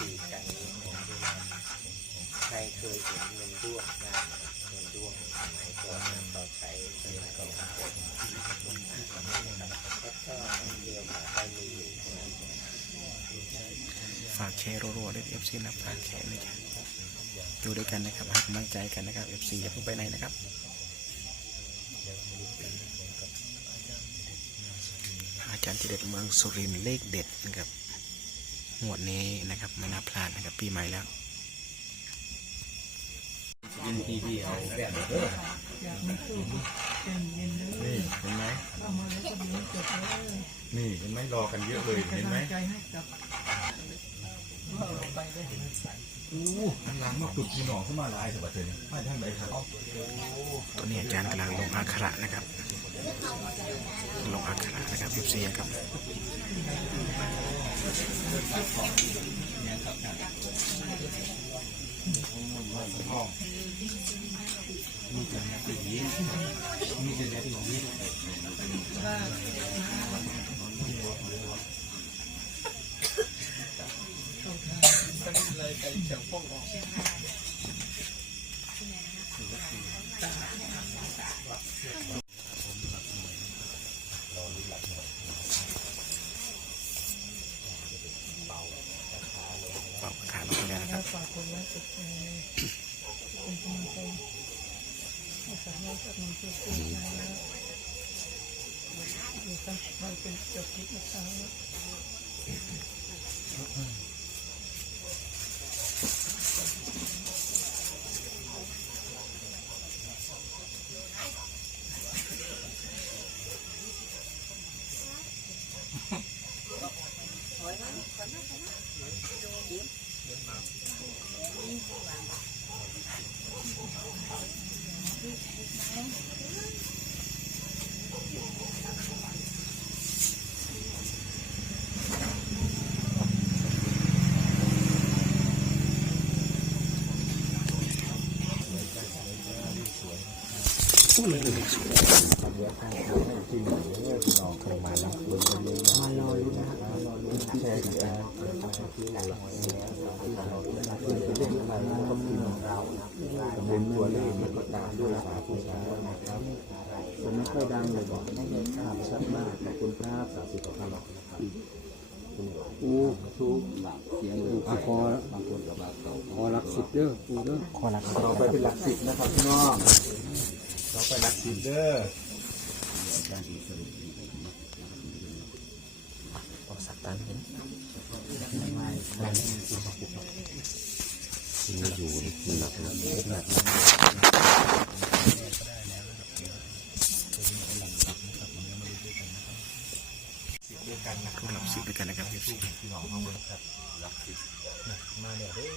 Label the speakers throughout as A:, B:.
A: ตีกันใครเคยเห็นเงินด้วงบ้เงินด้วงสมัยก่อนนะเขาใช้สมัยก่อนแล้วก็เดียวกับไปมีอยู่
B: ฝากแชร์รัวๆด้วยเอฟซีนะฝากแชร์นะจ๊ะอยู่ด้วยกันนะครับให้กำลังใจกันนะครับเอฟซีอย่าเพิ่งไปไหนนะครับอาจารย์เจเด็ดเมืองสุรินทร์เลขเด็ดนะครับ งวดนี้นะครับไม่น่าพลาดนะครับปีใหม่แล้ว
C: ยินทีวีเอาแบบเด้อนี่เห็นไหมนี่เห็นไหมรอกันเยอะเลยเห็นไหมอู้ข้างหลังมาตุกพี่น้องเข้ามาหลายสัปดาห์เลยมาทางไหนครับ
B: ตอนนี้อาจารย์กำลังลงอักขระนะครับ ลงอักขระนะครับเอฟซีครับเลงไปแล้วนะครับพูดเลยเลยสวยโทรมา
A: มารอลุ้นนะครับมารอลุ้นแชร์กันที่ไหนเรื่องอะไรก็ พิมพ์เรา เป็นตัวเลขมันก็ตามด้วยสาธุสาธุนะครับผมไม่ค่อยดังเลยบอกไม่ได้ภาพชัดมากขอบคุณครับสาธุต่อครับอู้ทุกเสียงเลยขอบางคนกับเราขอรักสิบเด้อปูเด้อ
B: ขอรัก
C: ต่อไปเป็นหลักสิบนะครับพี่น้องต่อไปหลักสิบเด้อ
B: ออกสักตันเห็น
A: อยู่หนักหนัก
B: ทุกหลับสิบด้วยกันนะครับเอฟซี
A: มาเดี๋ยวเด้อ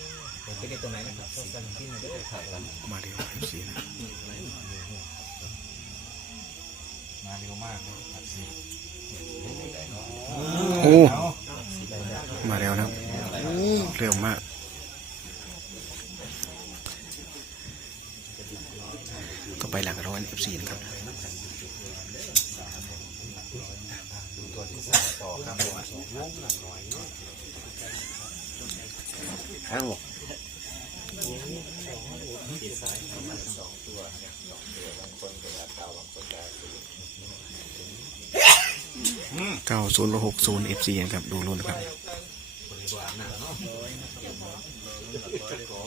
A: ผมไปในตรงไหนนะครับต้องการที่มันจะได้ถ่ายกัน
B: มาเร็วเอฟซีนะ
C: มาเร็วมากเลยหลักสิ
B: โอ้ มาเร็วแล้เร็วมาก ก็ไปหลักร้อยเอฟซีนะครับ
A: ข้างหก
B: เก้าศูนย์หกศูนย์เอฟซีนะครับดูรุ่นนะครับ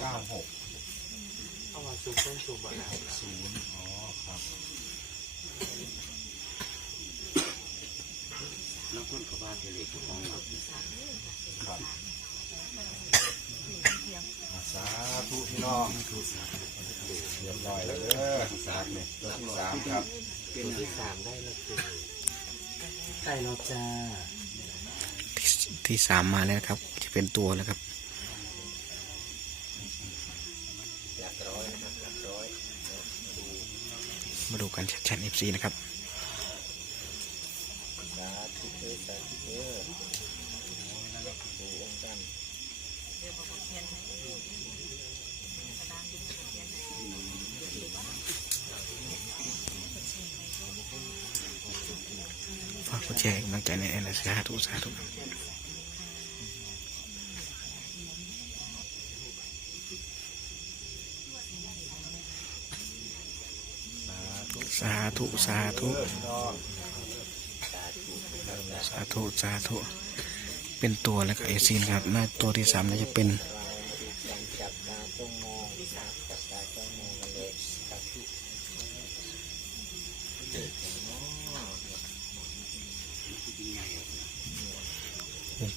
C: เก้าหก
A: เอามาซูเปอร์ซูบะนะ
C: ศูนย์อ๋อครับ
A: แล้วคนกับบ้านเล็กของเรา
C: ครับอ่าสาธุพี่น้องเรียบร้อยแล้วเด้อสามเนี่ยตัวที่สามครับ
A: ตัวที่สามได้แล้วคือ ได้แล้วจ้า
B: ที่ที่สามมาแล้วครับ จะเป็นตัวแล้วครับ
A: หลักร้อยนะครับหลักร้ย
B: มาดูกันชัดๆเอฟซีนะครับ
A: ก
B: ดแชร์กำลังใจในแอนนาสาธุสาธุสาธุสาธุสาธุสาธุเป็นตัวแล้วก็เอซีนครับหน้าตัวที่สามน่าจะเป็น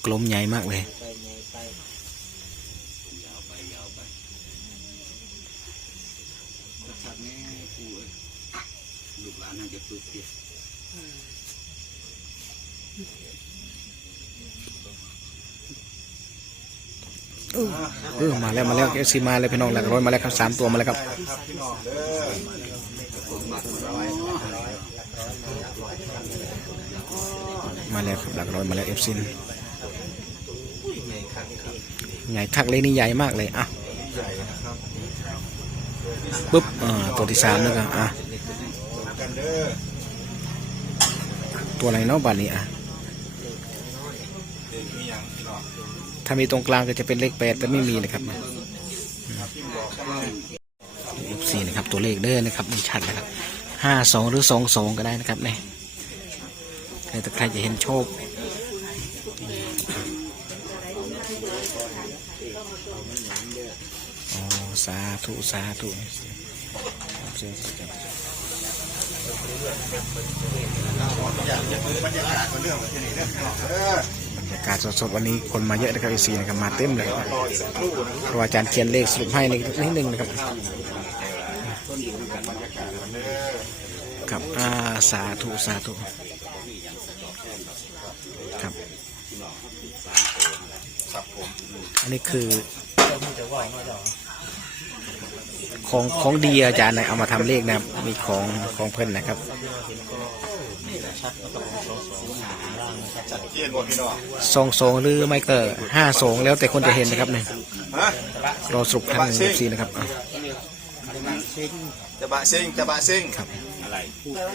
B: กลมใหญ่มากเลย
C: เอ
B: อมาแล้วมาแล้วเอซีมาเลยพี่น้องหลักร้อยมาแล้วครับสามตัวมาแล้วครับมาแล้วครับหลักร้อยมาแล้วเอฟซี ใหญ่คักเลยนี่ใหญ่มากเลยอะปุ๊บอ่าตัวที่สามแล้วกันอะตัวอะไรเนาะบัดนี้อะถ้ามีตรงกลางก็จะเป็นเลขแปดแต่ไม่มีนะครับ
C: พี่บอกกันเอ
B: ฟซีนะครับตัวเลขเด้อนะครับมันชัดนะครับห้าสองหรือสองสองก็ได้นะครับเนี่ยแต่ใครจะเห็นโชค ธุสาธุ
C: บรรยากาศก็เรื่องแบบ
B: รรยากาศสดๆวันนี้คนมาเยอะนะครับเอซีนะครับมาเต็มเลย
C: ครู่นะ
B: ครูอาจารย์เขียนเลขสรุปให้นิดนิดนึงนะครับครับอาสาธุสาธุครับอันนี้คือ ของของดีอาจารย์นะเอามาทำเลขนะครับ มีของของเพิ่นนะครับ
C: จัดเกียนหมดพี่น้อง
B: สองสองหรือไม่ก็ห้าสองแล้วแต่คนจะเห็นนะครับเนี่ย
C: ฮะ
B: รอสรุปทางเอฟซีนะครับอะ
C: จะบะซิงจะบะซิง
B: ครับ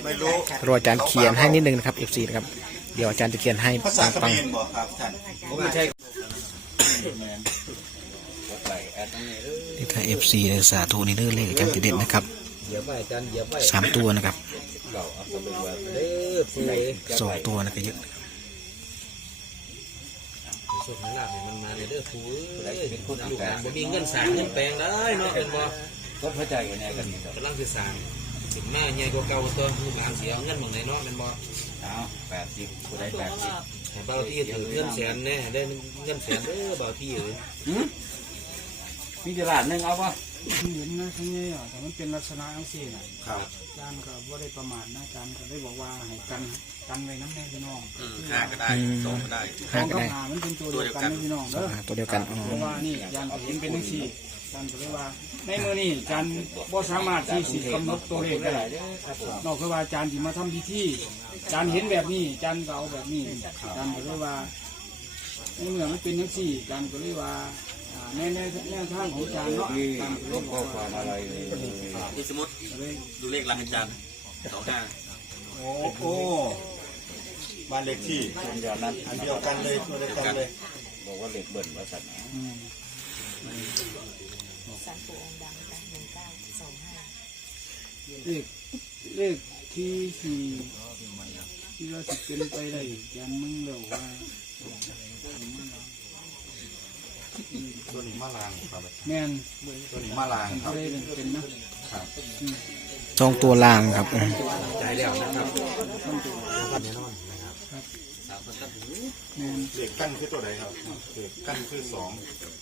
C: ไม่รู้
B: รออาจารย์เขียนให้นิดนึงนะครับเอฟซีนะครับ เดี๋ยวอาจารย์จะเขียนให้
C: ภาษาเข
B: ปัง
C: มรบอกครับท่านผมไม่ใช่
B: ๆนี่ถ้า เอฟซีสาธุนี่เด้อเลขอาจารย์จะเด็ดนะครับสามตัวนะครับสองตัวนะก็เยอะ
D: สุดหลับมันมาเลยเด้อฟูเอ้ยเป็นคนลูกหลานบ่มีเงินสร้างเงินแปลงได้เนาะเป็นบ่
C: ก็เข้าใจกันแน่กันนี่
D: กำลังสิสร้างสิมาใหญ่กว่าเก่าตัวลูกหลานสิเอาเงินหม่องไหนเนาะเป็นบ่
C: เอาแปดสิบกูได้แปดสิบ
D: ให้เบาที่ถือเงินแสนแน่ได้เงินแสนเด้อเบาที่เอ้ย
C: มีตลาดนึงเอาปะ
E: เห็นนะทั้งนี้อะแต่มันเป็นลักษณะทั้งสี่น่ะ
C: ครับ
E: อาจารย์ก็บ่ได้ประมาทนะอาจารย์ก็ได้บอกว่าให้กันกันไว้น้ำแน่พี่น้อง
C: ห้าก็ได้สองก็ได้
E: ส
B: ห้า
E: อง
B: ก็
E: กับ
B: ได้
E: หามันเป็นตัวเดียวกันนะพี่น้อง
B: สอง
E: เด้อ
B: หาตัวเดียวกันอ๋อ
E: เพราะว่านี่อาจารย์ก็เห็นเป็นทั้งสี่อาจารย์ก็เลยว่า ในมือนี่อาจารย์บ่สามารถที่สิกำหนดตัวเลขได้นอกจากว่าอาจารย์ที่มาทำพิธีอาจารย์เห็นแบบนี้อาจารย์ก็เอาแบบนี้อาจารย์ก็เลยว่าในเมื่อมันเป็นทั้งสี่อาจารย์ก็เลยว่าอ่า ในในแนวทางของอาจารย์เนาะอาจารย์ก็เลยบอกว่า
D: ที่สมมติดูเลขหลักอาจารย์25
C: โอ้โหบ้านเลขที่อันเดียวนั้นอันเดียวกันเลยตัวเดียวกันเลยบอกว่าเลขเบิ่นว่าสัตว์สันปู
E: อืมเก้าสองห้าเลขเลขที่สี่ที่ว่าสิเป็นไปได้ยันมึงแล้วว่า
C: ตัวนี้มาลางครับ
E: แม่น
C: ตัวนี้มาลาง
E: มัน
C: ครับ
E: ก็ได้เป็นนะครับ
B: สองตัวล่างครับอืม
D: ใจแล้วนะครับ
E: แม่น
C: เลขกั้นคือตัวใดครับเลขกั้นคือสองอาหาสอง